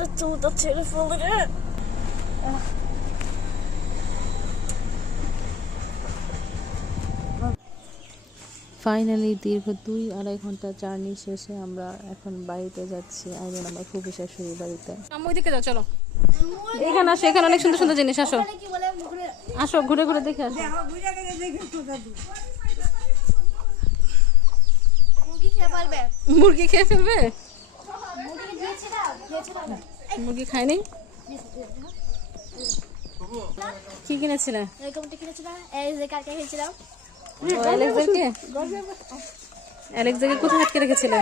তো চুলটা ছেড়ে ফেলে রে। ফাইনালি দীর্ঘ 2-2.5 ঘন্টা জার্নি শেষে আমরা এখন বাড়িতে যাচ্ছি। আইবেন আমার ফুফি শাশুড়ির বাড়িতে। আম্মু ওইদিকে যাও, চলো এখানে আসো, এখানে অনেক সুন্দর সুন্দর জিনিস। আসো আসো, ঘুরে ঘুরে দেখে আসো। মুরগি খেয়ে ফেলবে? মুরগি খায়নি? কি কিনেছিলে? অ্যালেক্সাকে কোথায় আটকে রেখেছিলে?